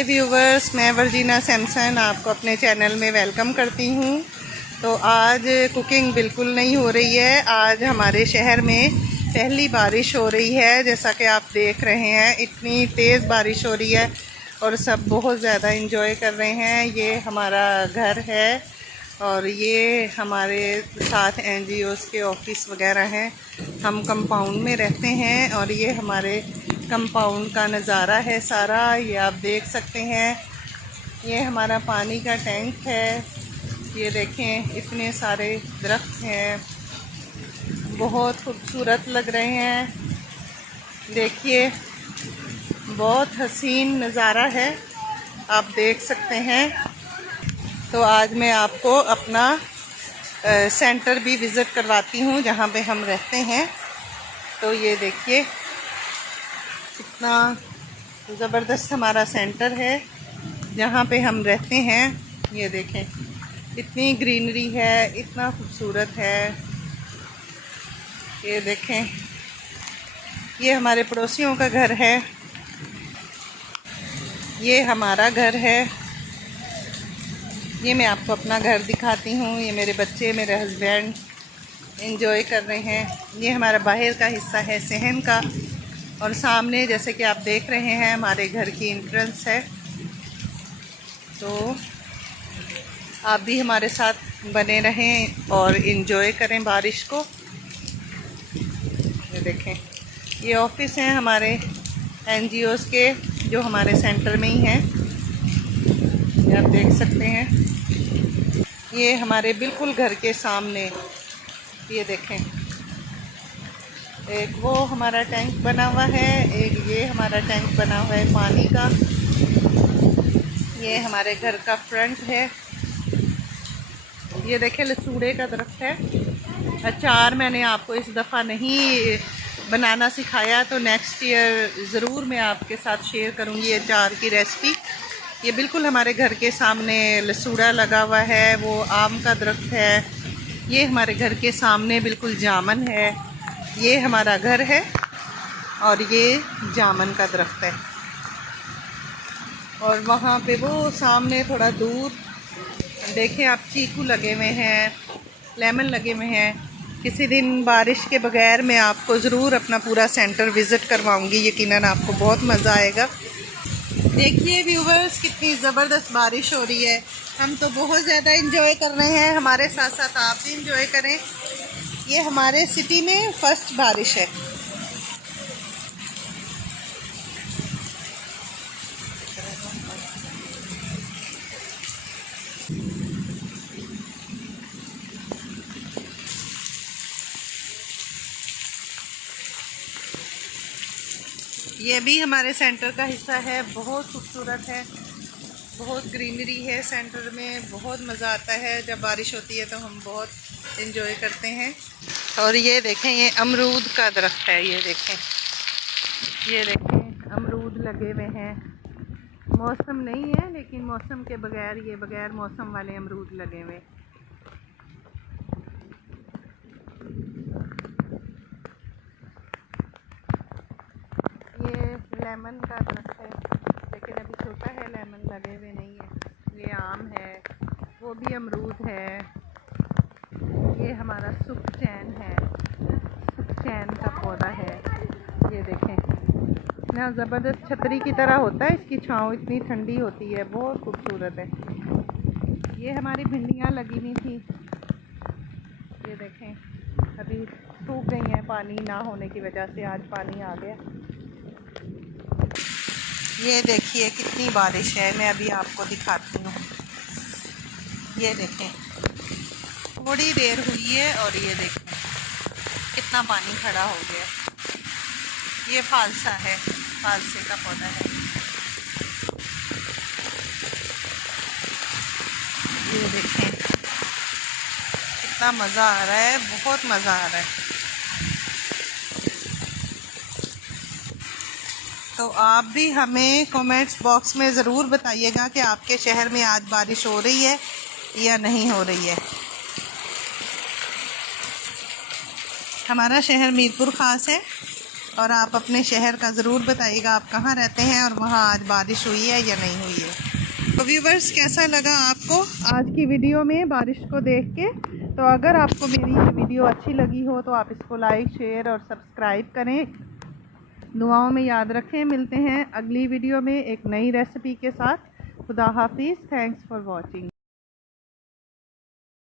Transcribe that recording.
Viewers, मैं Virginia Samson आपको अपने चैनल में वेलकम करती हूँ। तो आज कुकिंग बिल्कुल नहीं हो रही है। आज हमारे शहर में पहली बारिश हो रही है। जैसा कि आप देख रहे हैं, इतनी तेज़ बारिश हो रही है और सब बहुत ज़्यादा इंजॉय कर रहे हैं। ये हमारा घर है और ये हमारे साथ NGOs के ऑफिस वगैरह हैं। हम कंपाउंड में रहते हैं और ये हमारे कंपाउंड का नज़ारा है सारा। ये आप देख सकते हैं। ये हमारा पानी का टैंक है। ये देखें, इतने सारे दरख्त हैं, बहुत खूबसूरत लग रहे हैं। देखिए, बहुत हसीन नज़ारा है, आप देख सकते हैं। तो आज मैं आपको अपना सेंटर भी विज़िट करवाती हूँ जहाँ पे हम रहते हैं। तो ये देखिए, इतना ज़बरदस्त हमारा सेंटर है जहाँ पे हम रहते हैं। ये देखें, इतनी ग्रीनरी है, इतना खूबसूरत है। ये देखें, ये हमारे पड़ोसियों का घर है, ये हमारा घर है। ये मैं आपको अपना घर दिखाती हूँ। ये मेरे बच्चे, मेरे हस्बैंड एंजॉय कर रहे हैं। ये हमारा बाहर का हिस्सा है सहन का, और सामने जैसे कि आप देख रहे हैं हमारे घर की एंट्रेंस है। तो आप भी हमारे साथ बने रहें और इन्जॉय करें बारिश को। ये देखें, ये ऑफिस हैं हमारे NGOs के, जो हमारे सेंटर में ही हैं। ये आप देख सकते हैं। ये हमारे बिल्कुल घर के सामने, ये देखें, एक वो हमारा टैंक बना हुआ है, एक ये हमारा टैंक बना हुआ है पानी का। ये हमारे घर का फ्रंट है। ये देखें, लसूड़े का दरख्त है। अचार मैंने आपको इस दफ़ा नहीं बनाना सिखाया, तो नेक्स्ट ईयर ज़रूर मैं आपके साथ शेयर करूँगी अचार की रेसिपी। ये बिल्कुल हमारे घर के सामने लसूड़ा लगा हुआ है, वो आम का दरख्त है। ये हमारे घर के सामने बिल्कुल जामन है। ये हमारा घर है और ये जामन का दरख्त है। और वहाँ पे वो सामने थोड़ा दूर देखें आप, चीकू लगे हुए हैं, लेमन लगे हुए हैं। किसी दिन बारिश के बगैर मैं आपको ज़रूर अपना पूरा सेंटर विज़िट करवाऊँगी। यकीनन आपको बहुत मज़ा आएगा। देखिए व्यूवर्स, कितनी ज़बरदस्त बारिश हो रही है। हम तो बहुत ज़्यादा इंजॉय कर रहे हैं, हमारे साथ साथ आप भी इंजॉय करें। ये हमारे सिटी में फर्स्ट बारिश है। ये भी हमारे सेंटर का हिस्सा है, बहुत खूबसूरत है, बहुत ग्रीनरी है सेंटर में। बहुत मज़ा आता है जब बारिश होती है, तो हम बहुत एंजॉय करते हैं। और ये देखें, ये अमरूद का दरख्त है। ये देखें, ये देखें, अमरूद लगे हुए हैं। मौसम नहीं है, लेकिन मौसम के बगैर, ये बगैर मौसम वाले अमरूद लगे हुए। ये लेमन का दरख्त है, लेकिन अभी छोटा है, लेमन लगे हुए नहीं है। ये आम है, वो भी अमरूद है। ये हमारा सुखचैन है, सुखचैन का पौधा है। ये देखें, इतना ज़बरदस्त छतरी की तरह होता है, इसकी छाँव इतनी ठंडी होती है, बहुत खूबसूरत है। ये हमारी भिंडियाँ लगी हुई थी। ये देखें, अभी सूख गई हैं पानी ना होने की वजह से। आज पानी आ गया। ये देखिए, कितनी बारिश है, मैं अभी आपको दिखाती हूँ। ये देखें, थोड़ी देर हुई है और ये देखें कितना पानी खड़ा हो गया। ये फालसा है, फालसे का पौधा है। ये देखें, कितना मज़ा आ रहा है, बहुत मज़ा आ रहा है। तो आप भी हमें कमेंट्स बॉक्स में ज़रूर बताइएगा कि आपके शहर में आज बारिश हो रही है या नहीं हो रही है। हमारा शहर मीरपुर ख़ास है और आप अपने शहर का ज़रूर बताइएगा आप कहाँ रहते हैं और वहाँ आज बारिश हुई है या नहीं हुई है। तो व्यूवर्स, कैसा लगा आपको आज की वीडियो में बारिश को देख के? तो अगर आपको मेरी ये वीडियो अच्छी लगी हो तो आप इसको लाइक, शेयर और सब्सक्राइब करें। दुआओं में याद रखें। मिलते हैं अगली वीडियो में एक नई रेसिपी के साथ। खुदा हाफिज़। Thanks for watching.